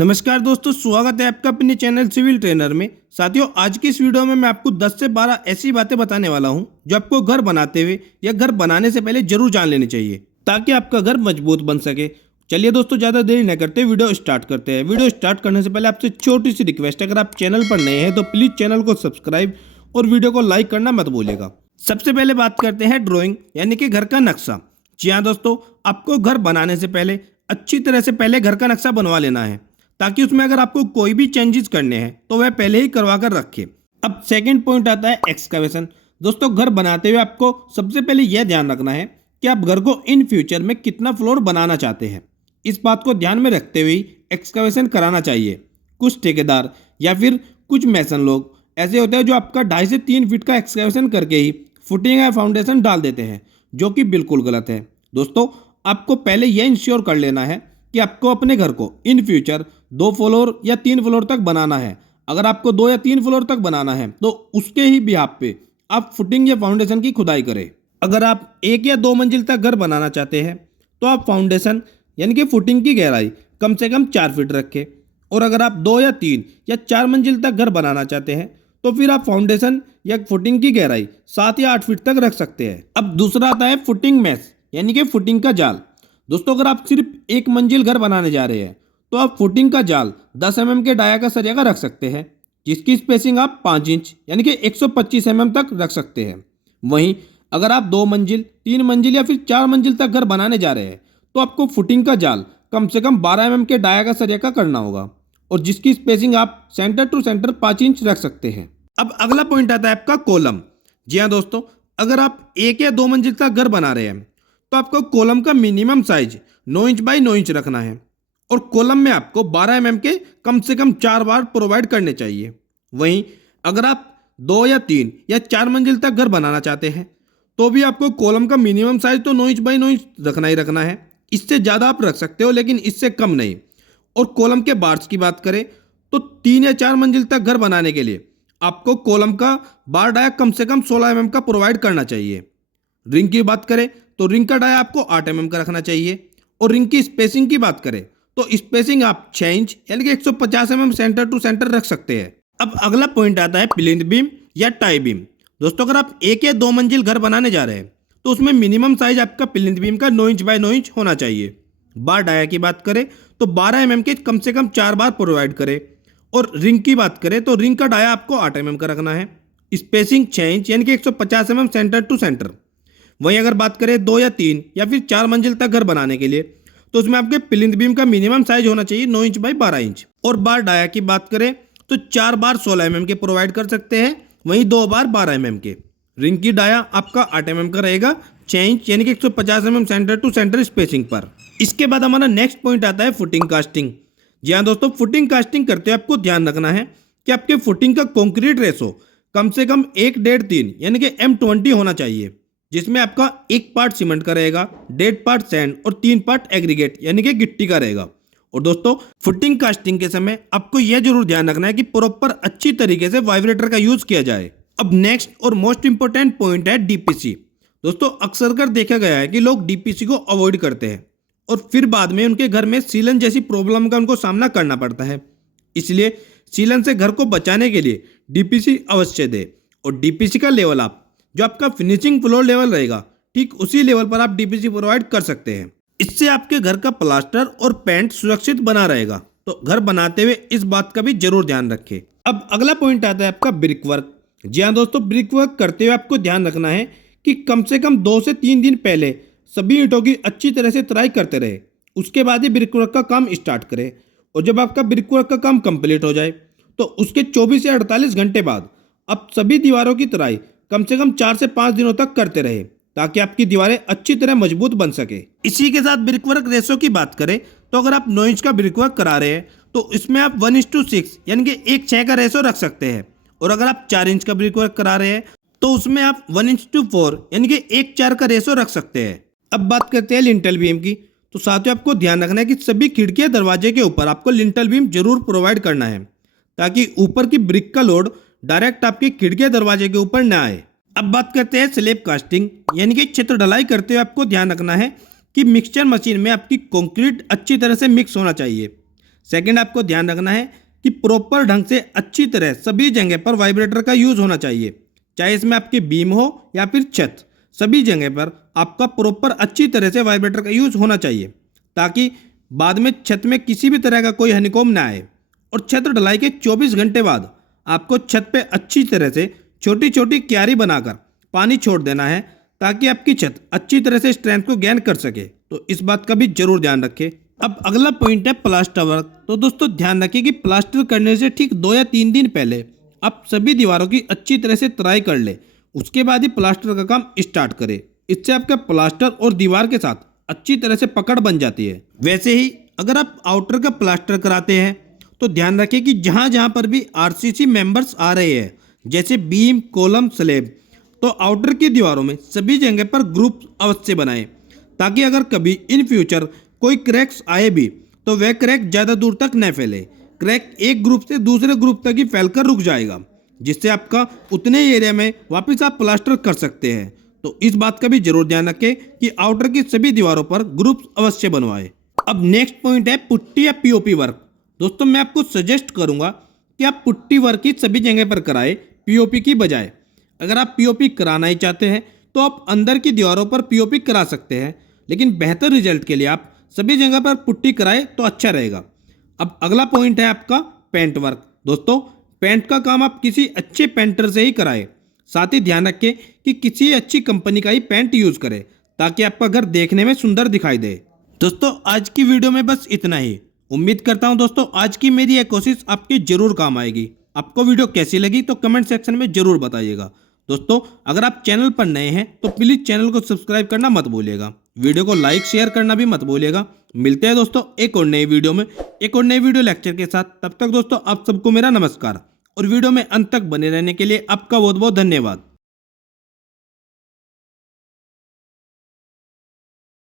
नमस्कार दोस्तों, स्वागत है आपका अपने चैनल सिविल ट्रेनर में। साथियों, आज की इस वीडियो में मैं आपको 10 से 12 ऐसी बातें बताने वाला हूं जो आपको घर बनाते हुए या घर बनाने से पहले जरूर जान लेनी चाहिए ताकि आपका घर मजबूत बन सके। चलिए दोस्तों, ज़्यादा देरी न करते वीडियो स्टार्ट करते हैं। वीडियो स्टार्ट करने से पहले आपसे छोटी सी रिक्वेस्ट है, अगर आप चैनल पर नए हैं तो प्लीज़ चैनल को सब्सक्राइब और वीडियो को लाइक करना मत भूलिएगा। सबसे पहले बात करते हैं ड्राइंग यानी कि घर का नक्शा। जी हाँ दोस्तों, आपको घर बनाने से पहले अच्छी तरह से पहले घर का नक्शा बनवा लेना है ताकि उसमें अगर आपको कोई भी चेंजेस करने हैं तो वह पहले ही करवा कर रखें। अब सेकंड पॉइंट आता है एक्सकवेशन। दोस्तों, घर बनाते हुए आपको सबसे पहले यह ध्यान रखना है कि आप घर को इन फ्यूचर में कितना फ्लोर बनाना चाहते हैं। इस बात को ध्यान में रखते हुए एक्सकवेशन कराना चाहिए। कुछ ठेकेदार या फिर कुछ मैसन लोग ऐसे होते हैं जो आपका 2.5 से 3 फीट का एक्सकवेशन करके ही फुटिंग या फाउंडेशन डाल देते हैं, जो कि बिल्कुल गलत है। दोस्तों, आपको पहले यह इंश्योर कर लेना है कि आपको अपने घर को इन फ्यूचर 2 फ्लोर या 3 फ्लोर तक बनाना है। अगर आपको 2 या 3 फ्लोर तक बनाना है तो उसके ही बिहाफ पे आप फुटिंग या फाउंडेशन की खुदाई करें। अगर आप 1 या 2 मंजिल तक घर बनाना चाहते हैं तो आप फाउंडेशन यानी कि फुटिंग की गहराई कम से कम 4 फीट रखें। और अगर आप 2 या 3 या 4 मंजिल तक घर बनाना चाहते हैं तो फिर आप फाउंडेशन या फुटिंग की गहराई 7 या 8 फीट तक रख सकते हैं। अब दूसरा आता है फुटिंग मैश यानी कि फुटिंग का जाल। दोस्तों, अगर आप सिर्फ 1 मंजिल घर बनाने जा रहे हैं तो आप फुटिंग का जाल 10 mm के डाया का सरिया का रख सकते हैं, जिसकी स्पेसिंग आप 5 इंच यानी कि 125 mm तक रख सकते हैं। वहीं अगर आप 2 मंजिल, 3 मंजिल या फिर 4 मंजिल तक घर बनाने जा रहे हैं तो आपको फुटिंग का जाल कम से कम 12 mm के डाया का सरिया का करना होगा और जिसकी स्पेसिंग आप सेंटर टू सेंटर 5 इंच रख सकते हैं। अब अगला पॉइंट आता है आपका कॉलम। जी हाँ दोस्तों, अगर आप 1 या 2 मंजिल तक घर बना रहे हैं तो आपको कॉलम का minimum size 9 inch by 9 inch रखना है और कॉलम में आपको 12 mm के कम से कम 4 बार प्रोवाइड करने चाहिए। वहीं अगर आप 2 या 3 या 4 मंजिल तक घर बनाना चाहते हैं तो भी आपको कॉलम का मिनिमम साइज तो 9 इंच बाई 9 इंच रखना ही रखना है। इससे ज़्यादा आप रख सकते हो लेकिन इससे कम नहीं। और कॉलम के बार्स की बात करें तो 3 या 4 मंजिल तक घर बनाने के लिए आपको कॉलम का बार डाया कम से कम 16 mm का प्रोवाइड करना चाहिए। रिंग की बात करें तो रिंग का डाया आपको 8 mm का रखना चाहिए और रिंग की स्पेसिंग की बात करें तो स्पेसिंग आप 6 इंच यानी कि 150 mm सेंटर टू सेंटर रख सकते हैं। अब अगला पॉइंट आता है प्लिंथ बीम या टाई बीम। दोस्तों, अगर आप 1 या 2 मंजिल घर बनाने जा रहे हैं तो उसमें मिनिमम साइज आपका प्लिंथ बीम का 9 इंच बाय 9 इंच होना चाहिए। बार डाया की बात करें तो 12 mm के कम से कम 4 बार प्रोवाइड करें और रिंग की बात करें तो रिंग का डाया आपको 8 mm का रखना है। स्पेसिंग 6 इंच यानी कि 150 mm सेंटर टू सेंटर। वहीं अगर बात करें 2 या 3 या फिर 4 मंजिल तक घर बनाने के लिए तो उसमें आपके प्लिंथ बीम का मिनिमम साइज होना चाहिए 9 इंच बाई 12 इंच। और बार डाया की बात करें तो 4 बार 16 mm के प्रोवाइड कर सकते हैं, वहीं 2 बार 12 mm के। रिंग की डाया आपका 8 mm का रहेगा 6 इंच यानी कि 150 mm centre to centre spacing पर। इसके बाद हमारा नेक्स्ट पॉइंट आता है फुटिंग कास्टिंग। जी हाँ दोस्तों, फुटिंग कास्टिंग करते हुए आपको ध्यान रखना है कि आपके फुटिंग का कॉन्क्रीट रेशो कम से कम 1.5-3 यानी कि M20 होना चाहिए, जिसमें आपका 1 पार्ट सीमेंट का रहेगा, 1.5 पार्ट सैंड और 3 पार्ट एग्रीगेट यानी कि गिट्टी का रहेगा। और दोस्तों, फुटिंग कास्टिंग के समय आपको यह जरूर ध्यान रखना है कि प्रॉपर अच्छी तरीके से वाइब्रेटर का यूज किया जाए। अब नेक्स्ट और मोस्ट इंपोर्टेंट पॉइंट है डीपीसी। दोस्तों, अक्सर कर देखा गया है कि लोग डीपीसी को अवॉइड करते हैं और फिर बाद में उनके घर में सीलन जैसी प्रॉब्लम का उनको सामना करना पड़ता है। इसलिए सीलन से घर को बचाने के लिए डीपीसी अवश्य दे और डीपीसी का लेवल आप जो आपका फिनिशिंग फ्लोर लेवल रहेगा ठीक उसी लेवल पर आप डीपीसी प्रोवाइड कर सकते हैं। इससे आपके घर का प्लास्टर और पेंट सुरक्षित बना रहेगा। तो घर बनाते हुए इस बात का भी जरूर ध्यान रखें। अब अगला पॉइंट आता है आपका ब्रिक वर्क। जी हाँ दोस्तों, ब्रिक वर्क करते हुए आपको ध्यान रखना है कि कम से कम 2 से 3 दिन पहले सभी ईंटों की अच्छी तरह से तराई करते रहे, उसके बाद ही ब्रिक वर्क का काम स्टार्ट करें। और जब आपका ब्रिक वर्क का काम कंप्लीट हो जाए तो उसके 24 से 48 घंटे बाद आप सभी दीवारों की तराई कम से कम 4 से 5 दिनों तक करते रहे ताकि आपकी दीवारें अच्छी तरह मजबूत बन सके। इसी के साथ ब्रिकवर्क रेशो की बात करें तो अगर आप 9 इंच का ब्रिकवर्क करा रहे हैं तो इसमें आप 1:6 यानी कि 1:6 का रेशो रख सकते हैं। और अगर आप 4 इंच का ब्रिकवर्क करा रहे हैं तो उसमें आप 1:4 यानी कि 1:4 का रेशो रख सकते हैं। अब बात करते हैं लिंटल बीम की। तो साथियों, आपको ध्यान रखना है कि सभी खिड़कियां दरवाजे के ऊपर आपको लिंटल बीम जरूर प्रोवाइड करना है ताकि ऊपर की ब्रिक का लोड डायरेक्ट आपकी खिड़कियां दरवाजे के ऊपर न आए। अब बात करते हैं स्लैब कास्टिंग यानी कि छत ढलाई करते हुए आपको ध्यान रखना है कि मिक्सचर मशीन में आपकी कंक्रीट अच्छी तरह से मिक्स होना चाहिए। सेकंड, आपको ध्यान रखना है कि प्रॉपर ढंग से अच्छी तरह सभी जगह पर वाइब्रेटर का यूज होना चाहिए, चाहे इसमें आपकी बीम हो या फिर छत, सभी जगह पर आपका प्रॉपर अच्छी तरह से वाइब्रेटर का यूज होना चाहिए, ताकि बाद में छत में किसी भी तरह का कोई हनीकॉम्ब ना आए। और छत ढलाई के 24 घंटे बाद आपको छत पे अच्छी तरह से छोटी छोटी क्यारी बनाकर पानी छोड़ देना है, ताकि आपकी छत अच्छी तरह से स्ट्रेंथ को गेन कर सके। तो इस बात का भी जरूर ध्यान रखें। अब अगला पॉइंट है प्लास्टर वर्क। तो दोस्तों ध्यान रखिए कि प्लास्टर करने से ठीक 2 या 3 दिन पहले आप सभी दीवारों की अच्छी तरह से तराई कर ले, उसके बाद ही प्लास्टर का काम स्टार्ट करें। इससे आपका प्लास्टर और दीवार के साथ अच्छी तरह से पकड़ बन जाती है। वैसे ही अगर आप आउटर का प्लास्टर कराते हैं तो ध्यान रखें कि जहां जहां पर भी आरसीसी मेंबर्स आ रहे हैं, जैसे बीम, कॉलम, स्लैब, तो आउटर की दीवारों में सभी जगह पर ग्रुप अवश्य बनाएं, ताकि अगर कभी इन फ्यूचर कोई क्रैक्स आए भी तो वह क्रैक ज़्यादा दूर तक न फैले। क्रैक एक ग्रुप से दूसरे ग्रुप तक ही फैलकर रुक जाएगा, जिससे आपका उतने एरिया में वापस आप प्लास्टर कर सकते हैं। तो इस बात का भी जरूर ध्यान रखें कि आउटर की सभी दीवारों पर ग्रुप अवश्य बनवाएं। अब नेक्स्ट पॉइंट है पुट्टी या पीओपी वर्क। दोस्तों मैं आपको सजेस्ट करूंगा कि आप पुट्टी वर्क ही सभी जगह पर कराएं पीओपी की बजाय। अगर आप पीओपी कराना ही चाहते हैं तो आप अंदर की दीवारों पर पीओपी करा सकते हैं, लेकिन बेहतर रिजल्ट के लिए आप सभी जगह पर पुट्टी कराएं तो अच्छा रहेगा। अब अगला पॉइंट है आपका पेंट वर्क। दोस्तों पेंट का काम आप किसी अच्छे पेंटर से ही कराएं। साथ ही ध्यान रखें कि किसी अच्छी कंपनी का ही पेंट यूज करें, ताकि आपका घर देखने में सुंदर दिखाई दे। दोस्तों आज की वीडियो में बस इतना ही। उम्मीद करता हूं दोस्तों आज की मेरी यह कोशिश आपकी जरूर काम आएगी। आपको वीडियो कैसी लगी तो कमेंट सेक्शन में जरूर बताइएगा। दोस्तों अगर आप चैनल पर नए हैं तो प्लीज चैनल को सब्सक्राइब करना मत भूलिएगा। वीडियो को लाइक शेयर करना भी मत भूलिएगा। मिलते हैं दोस्तों एक और नई वीडियो में, एक और नई वीडियो लेक्चर के साथ। तब तक दोस्तों आप सबको मेरा नमस्कार और वीडियो में अंत तक बने रहने के लिए आपका बहुत बहुत धन्यवाद।